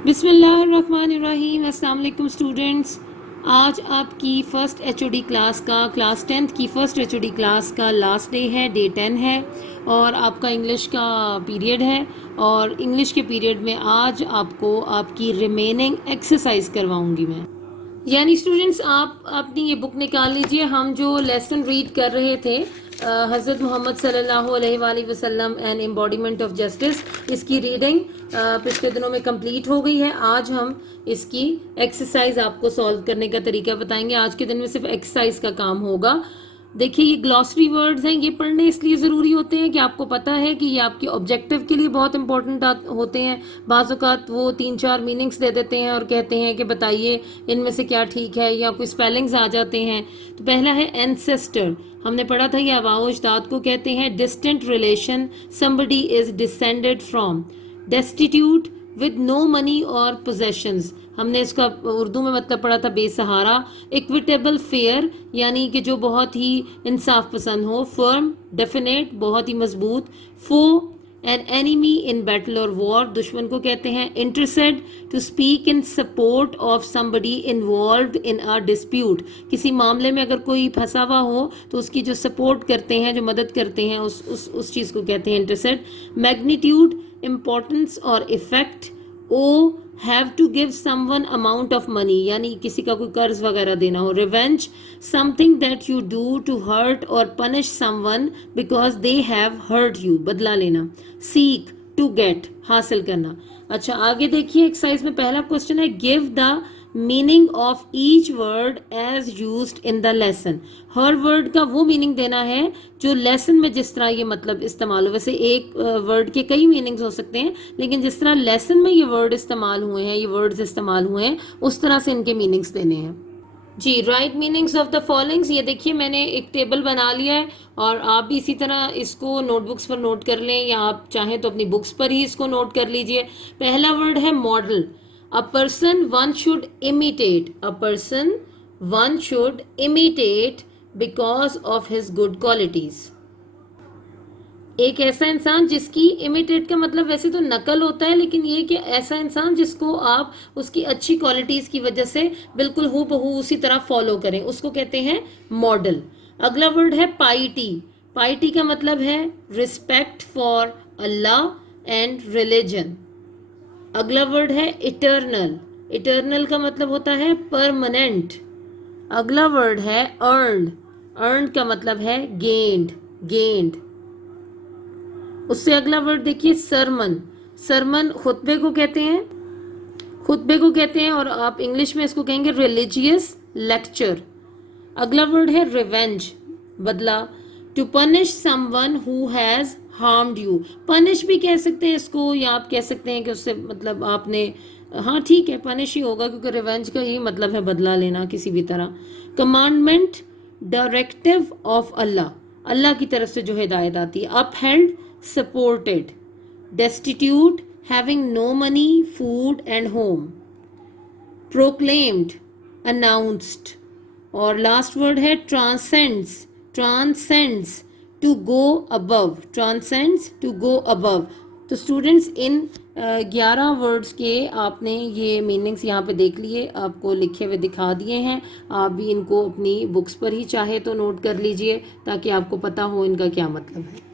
बिस्मिल्लाहिर्रहमानिर्रहीम। अस्सलाम वालेकुम स्टूडेंट्स। आज आपकी फ़र्स्ट एचओडी क्लास का क्लास 10th की फ़र्स्ट एचओडी क्लास का लास्ट डे है, डे 10 है और आपका इंग्लिश का पीरियड है। और इंग्लिश के पीरियड में आज आपको आपकी रिमेनिंग एक्सरसाइज करवाऊंगी मैं। यानी स्टूडेंट्स आप अपनी ये बुक निकाल लीजिए। हम जो लेसन रीड कर रहे थे हज़रत मोहम्मद सल्लल्लाहु अलैहि वसल्लम एंड एम्बॉडीमेंट ऑफ जस्टिस, इसकी रीडिंग पिछले दिनों में कंप्लीट हो गई है। आज हम इसकी एक्सरसाइज आपको सॉल्व करने का तरीका बताएंगे। आज के दिन में सिर्फ एक्सरसाइज का काम होगा। देखिए ये ग्लॉसरी वर्ड्स हैं, ये पढ़ने इसलिए ज़रूरी होते हैं कि आपको पता है कि ये आपके ऑब्जेक्टिव के लिए बहुत इंपॉर्टेंट होते हैं। बाज़ औक़ात वो 3-4 मीनिंग्स दे देते हैं और कहते हैं कि बताइए इनमें से क्या ठीक है, या कोई स्पेलिंग्स आ जाते हैं। तो पहला है एंसेस्टर। हमने पढ़ा था ये आबाओ अजदाद को कहते हैं। Distant relation, somebody is descended from. Destitute, with no money और पोजेशंस, हमने इसका उर्दू में मतलब पढ़ा था बेसहारा। इक्विटेबल फेयर, यानी कि जो बहुत ही इंसाफ पसंद हो। फर्म, डेफिनेट, बहुत ही मजबूत। Foe, an enemy in battle और वॉर, दुश्मन को कहते हैं। Intercede, to speak in support of somebody involved in a dispute, किसी मामले में अगर कोई फंसा हुआ हो तो उसकी जो सपोर्ट करते हैं, जो मदद करते हैं, उस चीज़ को कहते हैं इंटरसेड। मैग्नीट्यूड, इम्पोर्टेंस और effect. Owe, have to give someone amount of money, यानी किसी का कोई कर्ज वगैरह देना हो। Revenge, something that you do to hurt और punish someone because they have hurt you, बदला लेना। सीक, टू गेट, हासिल करना। अच्छा आगे देखिए, एक्सरसाइज में पहला क्वेश्चन है give the meaning of each word as used in the lesson. हर वर्ड का वो मीनिंग देना है जो लेसन में जिस तरह ये मतलब इस्तेमाल हो। वैसे एक वर्ड के कई मीनिंग्स हो सकते हैं, लेकिन जिस तरह लेसन में ये वर्ड इस्तेमाल हुए हैं, ये वर्ड्स इस्तेमाल हुए हैं, उस तरह से इनके मीनिंग्स देने हैं। जी, write meanings of the followings. ये देखिए मैंने एक टेबल बना लिया है और आप भी इसी तरह इसको नोटबुक्स पर नोट कर लें, या आप चाहें तो अपनी बुक्स पर ही इसको नोट कर लीजिए। पहला वर्ड है model. A person one should imitate. A person one should imitate because of his good qualities. एक ऐसा इंसान जिसकी इमिटेट का मतलब वैसे तो नकल होता है, लेकिन ये कि ऐसा इंसान जिसको आप उसकी अच्छी क्वालिटीज की वजह से बिल्कुल हूबहू उसी तरह फॉलो करें, उसको कहते हैं मॉडल। अगला वर्ड है पाइटी। पाइटी का मतलब है respect for Allah and religion. अगला वर्ड है इटर्नल। इटर्नल का मतलब होता है परमानेंट। अगला वर्ड है अर्न। अर्न का मतलब है गेंड, गेंड। उससे अगला वर्ड देखिए सरमन। सरमन खुतबे को कहते हैं, खुतबे को कहते हैं, और आप इंग्लिश में इसको कहेंगे रिलीजियस लेक्चर। अगला वर्ड है रिवेंज, बदला। To punish someone who has harmed you, punish भी कह सकते हैं इसको, या आप कह सकते हैं कि उससे मतलब आपने, हाँ ठीक है पनिश ही होगा क्योंकि रिवेंज का यही मतलब है बदला लेना किसी भी तरह। Commandment, directive of Allah, Allah की तरफ से जो हिदायत आती है। Upheld, supported. Destitute, having no money, food and home. Proclaimed, announced. और लास्ट वर्ड है transcends. Transcends, to go above. Transcends, to go above. तो स्टूडेंट्स इन 11 वर्ड्स के आपने ये मीनिंग्स यहाँ पे देख लिए, आपको लिखे हुए दिखा दिए हैं। आप भी इनको अपनी बुक्स पर ही चाहे तो नोट कर लीजिए ताकि आपको पता हो इनका क्या मतलब है।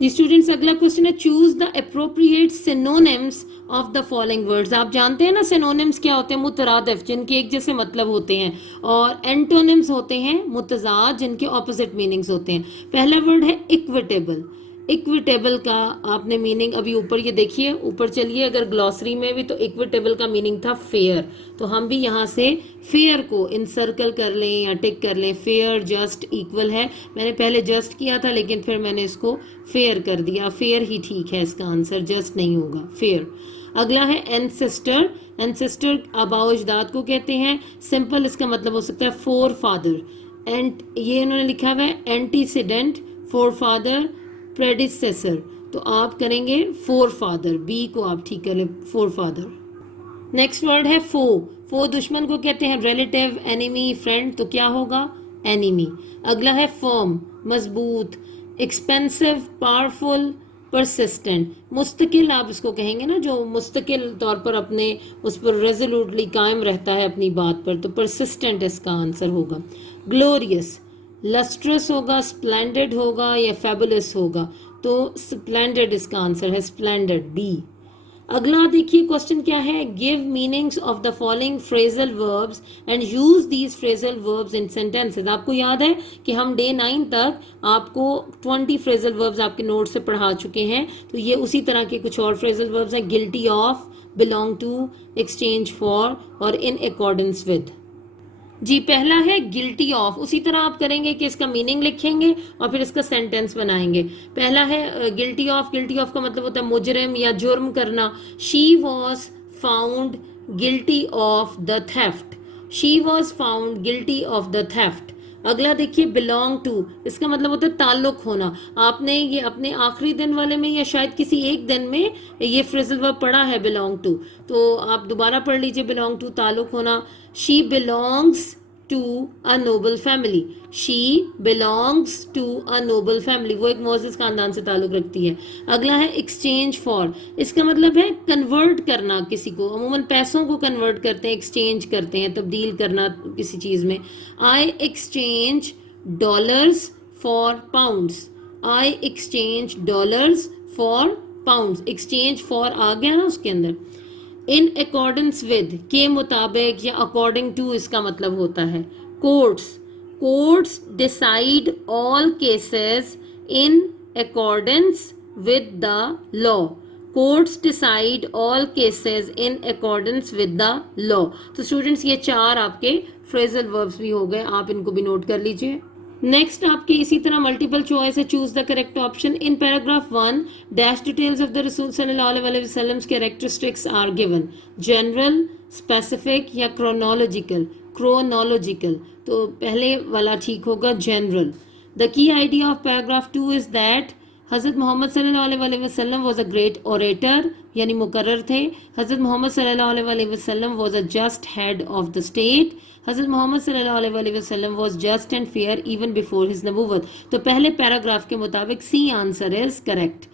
जी स्टूडेंट्स, अगला क्वेश्चन है choose the appropriate synonyms of the following words. आप जानते हैं ना सिनोनिम्स क्या होते हैं? मुतरादिफ, जिनके एक जैसे मतलब होते हैं, और एंटोनिम्स होते हैं मुतजाद, जिनके ऑपोजिट मीनिंग्स होते हैं। पहला वर्ड है इक्विटेबल। इक्विटेबल का आपने मीनिंग अभी ऊपर ये देखिए, ऊपर चलिए, अगर ग्लॉसरी में भी तो इक्विटेबल का मीनिंग था फेयर, तो हम भी यहाँ से फेयर को इनसर्कल कर लें या टिक कर लें। फेयर, जस्ट, इक्वल है। मैंने पहले जस्ट किया था लेकिन फिर मैंने इसको फेयर कर दिया। फेयर ही ठीक है इसका आंसर, जस्ट नहीं होगा, फेयर। अगला है एंसेस्टर। एंसेस्टर आबाओ अजदाद को कहते हैं। सिंपल इसका मतलब हो सकता है फोर फादर। एंड ये इन्होंने लिखा हुआ है एंटीसीडेंट, फोर फादर, प्रेडिसेसर, तो आप करेंगे फोर फादर, बी को आप ठीक करें, फोर फादर। नेक्स्ट वर्ड है फो। फो दुश्मन को कहते हैं। रिलेटिव, एनिमी, फ्रेंड, तो क्या होगा? एनिमी। अगला है फर्म, मजबूत। एक्सपेंसिव, पावरफुल, परसिस्टेंट, मुस्तकिल आप इसको कहेंगे ना, जो मुस्तकिल तौर पर अपने उस पर रेजोल्यूटली कायम रहता है अपनी बात पर, तो परसिस्टेंट इसका आंसर होगा। ग्लोरियस, लस्ट्रस होगा, स्प्लेंडेड होगा या फेबुलस होगा, तो स्प्लेंडेड इसका आंसर है, स्प्लेंडेड बी। अगला देखिए क्वेश्चन क्या है, give meanings of the following phrasal verbs and use these phrasal verbs in sentences. आपको याद है कि हम डे 9 तक आपको 20 फ्रेजल वर्ब्स आपके नोट से पढ़ा चुके हैं, तो ये उसी तरह के कुछ और फ्रेजल वर्ब्स हैं, guilty of, belong to, exchange for और इन अकॉर्डेंस विद। जी पहला है गिल्टी ऑफ, उसी तरह आप करेंगे कि इसका मीनिंग लिखेंगे और फिर इसका सेंटेंस बनाएंगे। पहला है गिल्टी ऑफ, गिल्टी ऑफ का मतलब होता है मुजरिम या जुर्म करना। She was found guilty of the theft, she was found guilty of the theft. अगला देखिए बिलोंग टू, इसका मतलब होता है ताल्लुक होना। आपने ये अपने आखिरी दिन वाले में या शायद किसी एक दिन में ये फ्रेजल वर्ब पढ़ा है बिलोंग टू, तो आप दोबारा पढ़ लीजिए बिलोंग टू, ताल्लुक होना। She belongs to a noble family, she belongs to a noble family, वो एक मोअज़्ज़ज़ खानदान से ताल्लुक रखती है। अगला है एक्सचेंज फॉर, इसका मतलब है कन्वर्ट करना किसी को, अमूमन पैसों को कन्वर्ट करते हैं, एक्सचेंज करते हैं, तब्दील करना किसी चीज़ में। I exchange dollars for pounds, I exchange dollars for pounds, exchange for आ गया ना उसके अंदर। इन अकॉर्डेंस विद, के मुताबिक या अकॉर्डिंग टू इसका मतलब होता है। Courts, courts decide all cases in accordance with the law, courts decide all cases in accordance with the law. तो स्टूडेंट्स ये चार आपके फ्रेजल वर्ब्स भी हो गए, आप इनको भी नोट कर लीजिए। नेक्स्ट आपके इसी तरह मल्टीपल चॉइस है, choose the correct option. In paragraph 1 dash details of the रसूल सल्लल्लाहु अलैहि वसल्लम characteristics are given, general, specific या क्रोनोलॉजिकल, क्रोनोलॉजिकल, तो पहले वाला ठीक होगा, general. The key idea of paragraph 2 is that हज़रत मोहम्मद सल्लल्लाहु अलैहि वसल्लम वॉज अ ग्रेट ओरेटर, यानी मुकर्रर थे। हज़रत मोहम्मद सल्लल्लाहु अलैहि वसल्लम was a just head of the state, हज़रत मोहम्मद सल्लल्लाहु अलैहि वसल्लम was just and fair even before his नबूवत। तो पहले पैराग्राफ के मुताबिक C answer is correct.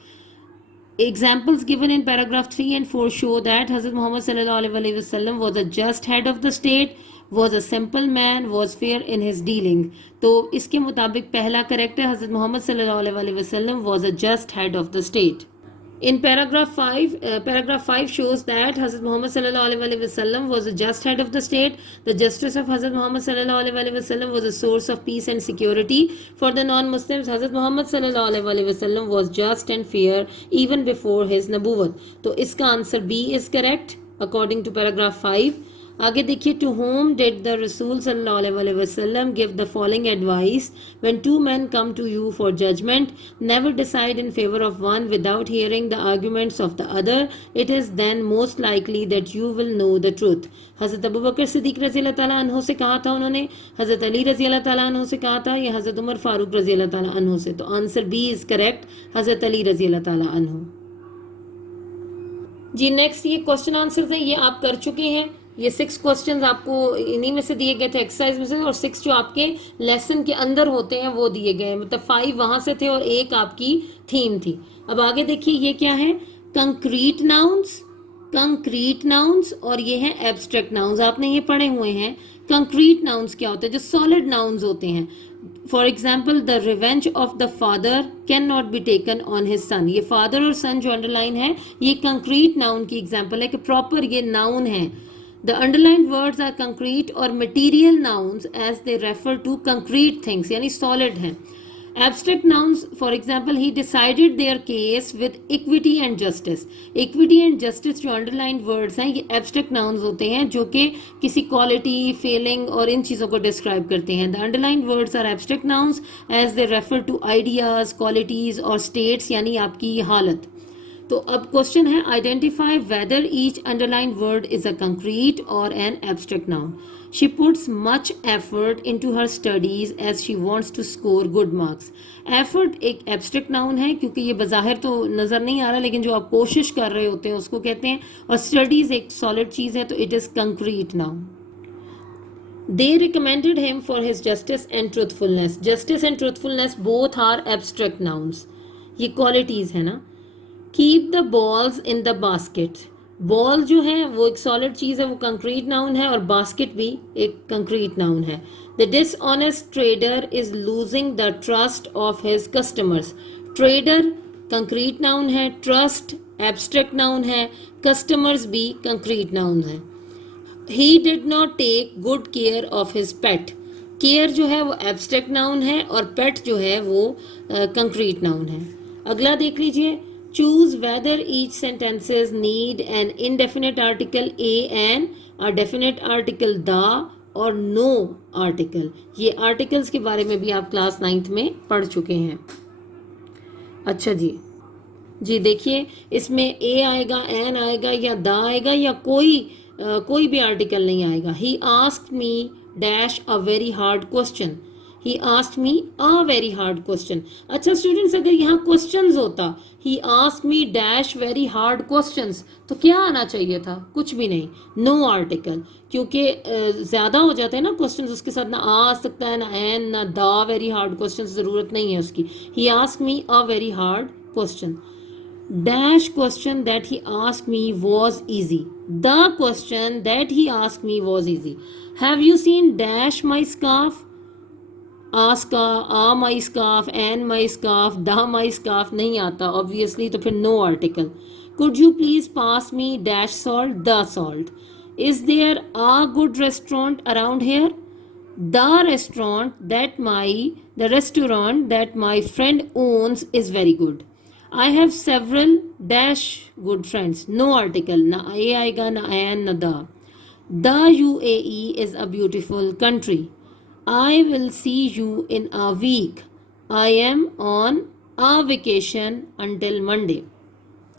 Examples given in paragraph 3 and 4 show that Hazrat Muhammad sallallahu alaihi wasallam was a just head of the state, was a simple man, was fair in his dealing. तो इसके मुताबिक पहला correct है, हज़रत Muhammad सल्लल्लाहु अलैहि वसल्लम was a just head of the state. In paragraph 5 shows that Hazrat Muhammad sallallahu alaihi wasallam was a just head of the state. The justice of Hazrat Muhammad sallallahu alaihi wasallam was a source of peace and security for the non-Muslims. Hazrat Muhammad sallallahu alaihi wasallam was just and fair even before his nabuwat. तो इसका answer B is correct according to paragraph 5. आगे देखिए, to home did the रसूल सल्लल्लाहु अलैहि वसल्लम give the following advice when two men come to you for judgement, never decide in favour of one without hearing the arguments of the other, it is then most likely that you will know the truth. हज़रत Abu बकर सिद्दीक रज़ी अल्लाह ताला अन्हु से कहा था उन्होंने, हज़रत अली रज़ी अल्लाह ताला अन्हु से कहा था, या हज़रत उमर फारूक रज़ी अल्लाह ताला अन्हु से। तो आंसर बी इज़ करेक्ट, हज़रत अली रज़ी अल्लाह ताला अन्हु। जी नेक्स्ट ये क्वेश्चन आंसर्स हैं, ये आप कर चुके हैं। ये 6 क्वेश्चंस आपको इन्हीं में से दिए गए थे, एक्सरसाइज में से, और 6 जो आपके लेसन के अंदर होते हैं वो दिए गए हैं, मतलब 5 वहाँ से थे और 1 आपकी थीम थी। अब आगे देखिए ये क्या है, कंक्रीट नाउन्स, कंक्रीट नाउन्स, और ये है एब्स्ट्रैक्ट नाउन्स। आपने ये पढ़े हुए हैं। कंक्रीट नाउन्स क्या होते हैं, जो सॉलिड नाउन्स होते हैं। For example, the revenge of the father can not be taken on his son, ये फादर और सन जो अंडरलाइन है, ये कंक्रीट नाउन की एग्जाम्पल है कि प्रॉपर ये नाउन है। The underlined words are concrete or material nouns as they refer to concrete things, यानी solid हैं। Abstract nouns, for example, he decided their case with equity and justice. Equity and justice जो underlined words हैं, ये abstract nouns होते हैं जो कि किसी quality, feeling और इन चीज़ों को describe करते हैं। The underlined words are abstract nouns as they refer to ideas, qualities और states, यानी आपकी हालत। तो अब क्वेश्चन है, identify whether each underline word is a concrete और an abstract noun. She puts much effort into her studies as she wants to score good marks. Effort एक abstract noun है क्योंकि ये बाहर तो नज़र नहीं आ रहा, लेकिन जो आप कोशिश कर रहे होते हैं उसको कहते हैं, और स्टडीज एक सॉलिड चीज़ है, तो it is concrete noun. They recommended him for his justice and truthfulness. Justice and truthfulness both are abstract nouns. ये qualities है ना। Keep the balls in the basket. Ball जो है वो एक सॉलिड चीज़ है, वो कंक्रीट नाउन है, और बास्केट भी एक कंक्रीट नाउन है। The dishonest trader is losing the trust of his customers. Trader concrete noun है, ट्रस्ट एब्स्ट्रैक्ट नाउन है, कस्टमर्स भी कंक्रीट नाउन है। He did not take good care of his pet. Care जो है वो abstract noun है, और पेट जो है वो कंक्रीट नाउन है। अगला देख लीजिए, choose whether each sentences need an indefinite article a an a definite article the और नो आर्टिकल। ये आर्टिकल्स के बारे में भी आप क्लास 9th में पढ़ चुके हैं। अच्छा जी देखिए, इसमें ए आएगा, एन आएगा, या द आएगा, या कोई भी आर्टिकल नहीं आएगा। He asked me dash a very hard question. He asked me a very hard question. अच्छा स्टूडेंट्स, अगर यहाँ क्वेश्चंस होता, he asked me dash very hard questions, तो क्या आना चाहिए था? कुछ भी नहीं, नो आर्टिकल, क्योंकि ज़्यादा हो जाते हैं ना क्वेश्चंस, उसके साथ ना आ सकता है, ना एन, ना द। वेरी हार्ड क्वेश्चन ज़रूरत नहीं है उसकी। He asked me a very hard question. Dash question that he asked me was easy. The question that he asked me was easy. Have you seen dash my scarf? A my scarf, and my scarf, the my scarf नहीं आता obviously, तो फिर no article. Could you please pass me dash salt, the salt? Is there a good restaurant around here? The restaurant that my friend owns is very good. I have several dash good friends. No article, na a आएगा, ना an, ना the. The UAE is a beautiful country. I will see you in a week. I am on a vacation until Monday.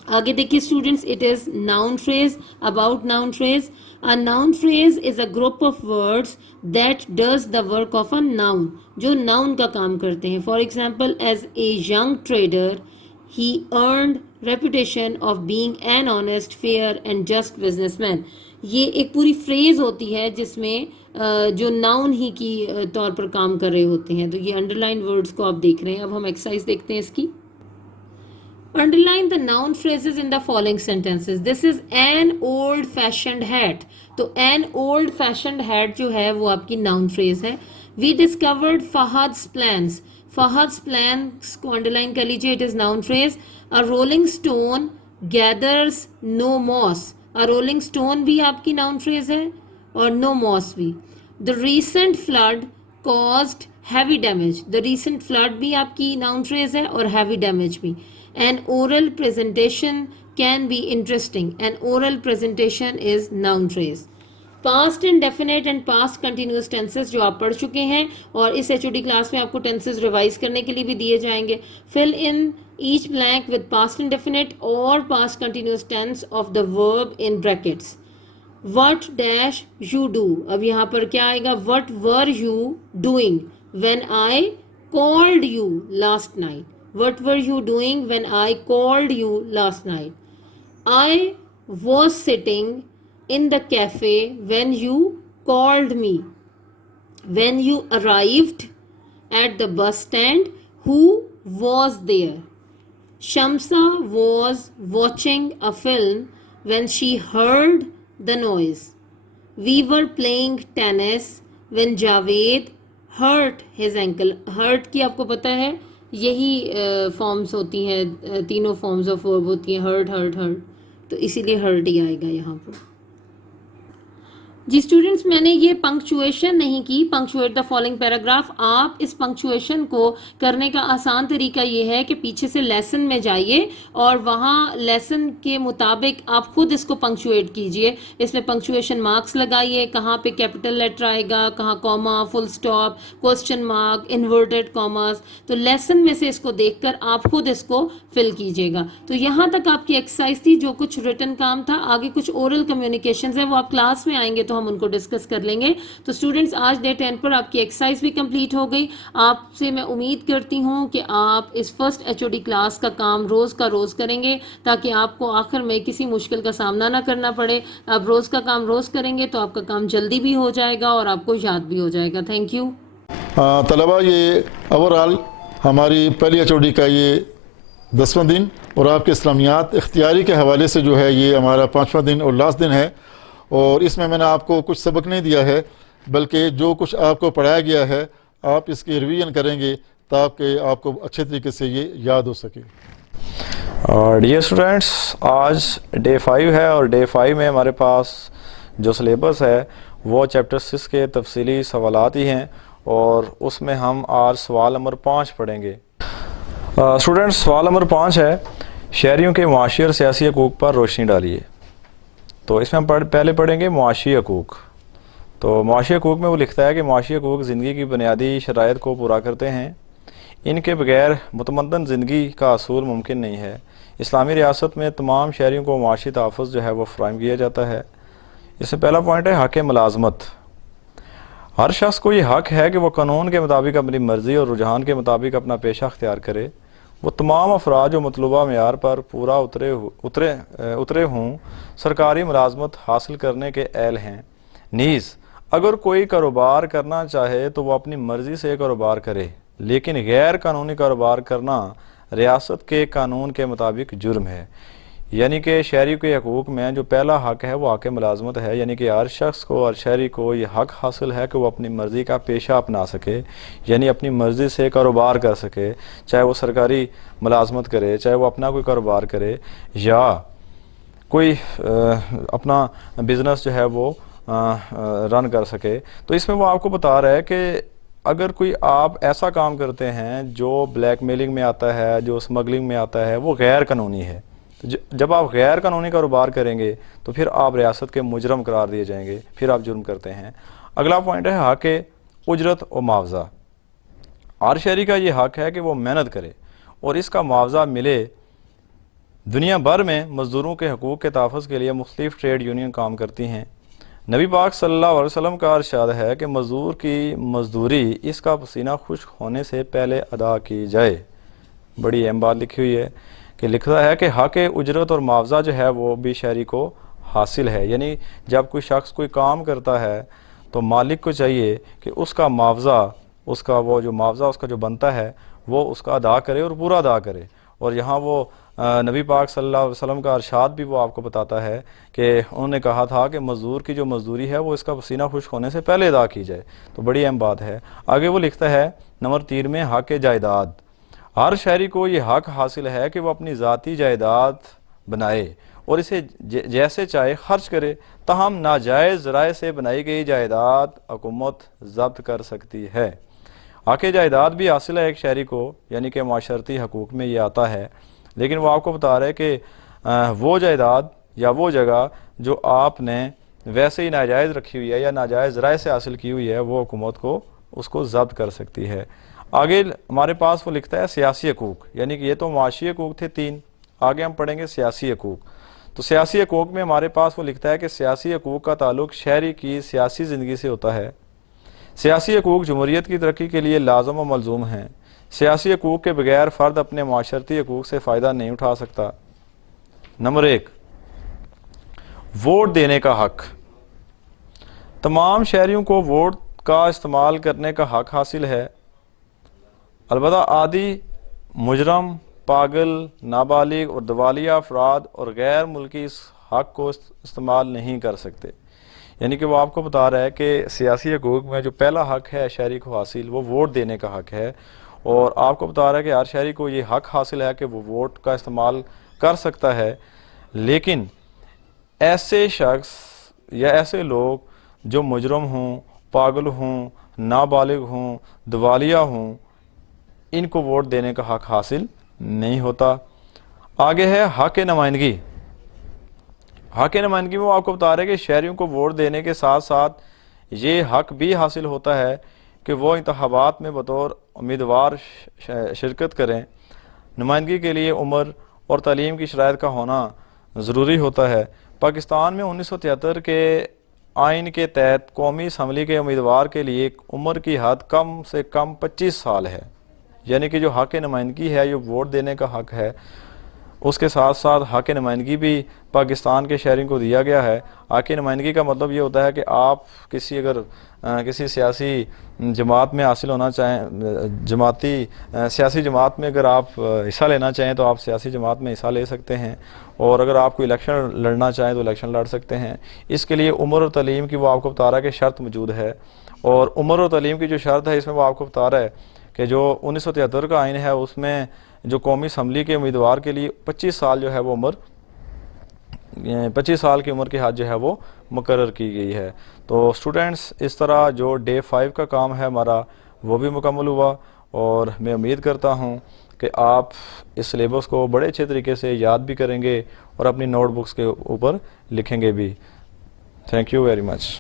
आगे देखिए students, it is noun phrase, about noun phrase. A noun phrase is a group of words that does the work of a noun, जो noun का काम करते हैं। For example, as a young trader he earned reputation of being an honest, fair and just businessman. ये एक पूरी phrase होती है जिसमें जो नाउन ही की तौर पर काम कर रहे होते हैं। तो ये अंडरलाइन वर्ड्स को आप देख रहे हैं। अब हम एक्सरसाइज देखते हैं इसकी। Underline the noun phrases in the following sentences. This is an old fashioned hat. तो an old fashioned hat जो है वो आपकी noun phrase है। We discovered Fahad's plans. Fahad's plans को underline कर लीजिए, it is noun phrase. A rolling stone gathers no moss. A rolling stone भी आपकी noun phrase है, और no moss भी। The recent flood caused heavy damage. The recent flood भी आपकी noun phrase है, और heavy damage भी। An oral presentation can be interesting. An oral presentation is noun phrase. Past indefinite and past continuous tenses जो आप पढ़ चुके हैं, और इस HOD क्लास में आपको tenses रिवाइज करने के लिए भी दिए जाएंगे। Fill in each blank with past indefinite or past continuous tense of the verb in brackets. What dash you do? अब यहाँ पर क्या आएगा? What were you doing when I called you last night? What were you doing when I called you last night? I was sitting in the cafe when you called me. When you arrived at the bus stand, who was there? Shamsa was watching a film when she heard the noise. We were playing tennis when Javed hurt his ankle. Hurt की आपको पता है यही forms होती हैं, तीनों forms of verb होती हैं, हर्ट हर्ट हर्ट, तो इसीलिए हर्ट ही आएगा यहाँ पर। जी स्टूडेंट्स, मैंने ये पंक्चुएशन नहीं की, पंक्चुएट द फॉलोइंग पैराग्राफ। आप इस पंक्चुएशन को करने का आसान तरीका ये है कि पीछे से लेसन में जाइए और वहाँ लेसन के मुताबिक आप खुद इसको पंक्चुएट कीजिए। इसमें पंक्चुएशन मार्क्स लगाइए, कहाँ पे कैपिटल लेटर आएगा, कहाँ comma, full stop, question mark, inverted commas. तो लेसन में से इसको देखकर आप खुद इसको फिल कीजिएगा। तो यहाँ तक आपकी एक्सरसाइज थी, जो कुछ रिटन काम था। आगे कुछ ओरल कम्युनिकेशन है, वो आप क्लास में आएंगे तो हम उनको डिस्कस कर लेंगे। तो स्टूडेंट्स, आज डे 10 पर आपकी एक्सरसाइज भी कंप्लीट हो गई। आपसे मैं उम्मीद करती हूँ कि आप इस फर्स्ट HOD क्लास का काम रोज का रोज करेंगे, ताकि आपको आखिर में किसी मुश्किल का सामना ना करना पड़े। आप रोज का काम रोज करेंगे तो आपका काम जल्दी भी हो जाएगा और आपको याद भी हो जाएगा। Thank you. तलबा, ये ओवरऑल हमारी पहली HOD का ये 10वां दिन और आपके इस्लामियात इख्तियारी के हवाले से जो है ये हमारा 5वां दिन और लास्ट दिन है। और इसमें मैंने आपको कुछ सबक नहीं दिया है, बल्कि जो कुछ आपको पढ़ाया गया है आप इसकी रिवीजन करेंगे ताकि आपको अच्छे तरीके से ये याद हो सके। डियर स्टूडेंट्स, आज डे 5 है और डे 5 में हमारे पास जो सिलेबस है वो चैप्टर 6 के तफसीली सवालात ही हैं और उसमें हम आज सवाल नंबर 5 पढ़ेंगे। स्टूडेंट्स, सवाल नंबर 5 है, शहरियों के मुआशी और सियासी हकूक़ पर रोशनी डालिए। तो इसमें हम पहले पढ़ेंगे मुआशी हकूक़। तो मुआशी हकूक़ में वो लिखता है कि मुआशी हकूक़ ज़िंदगी की बुनियादी शराइत को पूरा करते हैं, इनके बगैर मुतमद्दन ज़िंदगी का असूल मुमकिन नहीं है। इस्लामी रियासत में तमाम शहरियों को मुआशी तहफ़्फ़ुज़ जो है वो फ़राहम किया जाता है। इसमें पहला पॉइंट है हक़ मुलाज़मत। हर शख्स को ये हक़ है कि वह कानून के मुताबिक अपनी मर्ज़ी और रुझान के मुताबिक अपना पेशा अख्तियार करे। वो तमाम अफराद जो मतलूबा मेयार पर पूरा उतरे हों सरकारी मुलाज़मत हासिल करने के अहल हैं। नीज़ अगर कोई कारोबार करना चाहे तो वह अपनी मर्ज़ी से कारोबार करे, लेकिन गैर कानूनी कारोबार करना रियासत के कानून के मुताबिक जुर्म है। यानी कि शहरी के हकूक़ में जो पहला हक़ है वो हक़ मुलाज़मत है, यानी कि हर शख्स को, हर शहरी को ये हक़ हासिल है कि वो अपनी मर्ज़ी का पेशा अपना सके, यानी अपनी मर्ज़ी से कारोबार कर सके, चाहे वो सरकारी मुलाज़मत करे, चाहे वो अपना कोई कारोबार करे या कोई अपना बिज़नेस जो है वो रन कर सके। तो इसमें वो आपको बता रहा है कि अगर कोई आप ऐसा काम करते हैं जो ब्लैकमेलिंग में आता है, जो स्मगलिंग में आता है, वो गैर कानूनी है। जब आप गैर कानूनी कारोबार करेंगे तो फिर आप रियासत के मुजरम करार दिए जाएंगे, फिर आप जुर्म करते हैं। अगला पॉइंट है हक़ उजरत और मुआवजा। हर शहरी का ये हक़ है कि वो मेहनत करे और इसका मुआवजा मिले। दुनिया भर में मज़दूरों के हकूक़ के तहफ़्फ़ुज़ के लिए मुख्तलिफ़ ट्रेड यूनियन काम करती हैं। नबी पाक सल्लल्लाहु अलैहि वसल्लम का इरशाद है कि मज़दूर की मज़दूरी इसका पसीना खुश्क होने से पहले अदा की जाए। बड़ी अहम बात लिखी हुई है कि लिखा है कि हक़ उजरत और मुआवजा जो है वो भी शहरी को हासिल है। यानी जब कोई शख्स कोई काम करता है तो मालिक को चाहिए कि उसका मुआवजा, उसका वो जो मुआवजा उसका जो बनता है वो उसका अदा करे और पूरा अदा करे। और यहाँ वो नबी पाक सल्लल्लाहु अलैहि वसल्लम का इरशाद भी वो आपको बताता है कि उन्होंने कहा था कि मज़दूर की जो मज़दूरी है वो इसका पसीना खुश्क होने से पहले अदा की जाए। तो बड़ी अहम बात है। आगे वो लिखता है नंबर 3 में हक़ जायदाद। हर शहरी को ये हक़ हासिल है कि वह अपनी ज़ाती जायदाद बनाए और इसे जैसे चाहे खर्च करे, ताहम नाजायज़ ज़राए से बनाई गई जायदाद हुकूमत ज़ब्त कर सकती है। हक़ जायदाद भी हासिल है एक शहरी को, यानी कि माशरती हकूक़ में ये आता है। लेकिन वो आपको बता रहे हैं कि वो जायदाद या वो जगह जो आपने वैसे ही नाजायज़ रखी हुई है या नाजायज़ ज़राए से हासिल की हुई है, वो हुकूमत को उसको ज़ब्त कर सकती है। आगे हमारे पास वो लिखता है सियासी हकूक़, यानी कि ये तो मुआशी हकूक़ थे 3, आगे हम पढ़ेंगे सियासी हकूक़। तो सियासी हकूक़ में हमारे पास वो लिखता है कि सियासी हकूक़ का ताल्लुक़ शहरी की सियासी ज़िंदगी से होता है। सियासी हकूक़ जमहूरियत की तरक्की के लिए लाज़िम व मलज़ूम हैं। सियासी हकूक़ के बगैर फ़र्द अपने माशरती हकूक़ से फ़ायदा नहीं उठा सकता। नंबर 1, वोट देने का हक़। तमाम शहरियों को वोट का इस्तेमाल करने का हक़ हासिल है। अलबत्ता आदि, मुजरम, पागल, नाबालिग और दवालिया अफराद और गैर मुल्की इस हक़ को इस्तेमाल नहीं कर सकते। यानी कि वो आपको बता रहा है कि सियासी हकूक़ में जो पहला हक़ है शहरी को हासिल, वो वोट देने का हक़ है। और आपको बता रहा है कि हर शहरी को ये हक़ हासिल है कि वो वोट का इस्तेमाल कर सकता है। लेकिन ऐसे शख्स या ऐसे लोग जो मुजरम हों, पागल हों, नाबालिग हों, दवालिया हों, इनको वोट देने का हक़ हासिल नहीं होता। आगे है हक़ नुमाइंदगी। हक़ नुमाइंदगी में वो आपको बता रहे हैं कि शहरियों को वोट देने के साथ साथ ये हक़ भी हासिल होता है कि वो इंतखाबात में बतौर उम्मीदवार शिरकत करें। नुमाइंदगी के लिए उम्र और तालीम की शराइत का होना ज़रूरी होता है। पाकिस्तान में 1973 के आइन के तहत कौमी असम्बली के उम्मीदवार के लिए उम्र की हद कम से कम 25 साल है। यानी कि जो हक़ नुमाइंदगी है, जो वोट देने का हक़ है, उसके साथ साथ हक़ नुमाइंदगी भी पाकिस्तान के शहरियों को दिया गया है। हक़ नुमाइंदगी का मतलब ये होता है कि आप किसी अगर किसी सियासी जमात में हासिल होना चाहें, सियासी जमात में अगर आप हिस्सा लेना चाहें तो आप सियासी जमात में हिस्सा ले सकते हैं, और अगर आप कोई इलेक्शन लड़ना चाहें तो इलेक्शन लड़ सकते हैं। इसके लिए उम्र और तालीम की वो आपको बता रहा है कि शर्त मौजूद है, और उम्र और तालीम की जो शर्त है इसमें वो आपको बता रहा है कि जो 1973 का आइन है उसमें जो कौमी असम्बली के उम्मीदवार के लिए 25 साल जो है वो उम्र 25 साल की उम्र की हद जो है वो मुकर्रर की गई है। तो स्टूडेंट्स, इस तरह जो डे 5 का काम है हमारा वो भी मुकम्मल हुआ, और मैं उम्मीद करता हूँ कि आप इस सिलेबस को बड़े अच्छे तरीके से याद भी करेंगे और अपनी नोटबुक्स के ऊपर लिखेंगे भी। Thank you very much.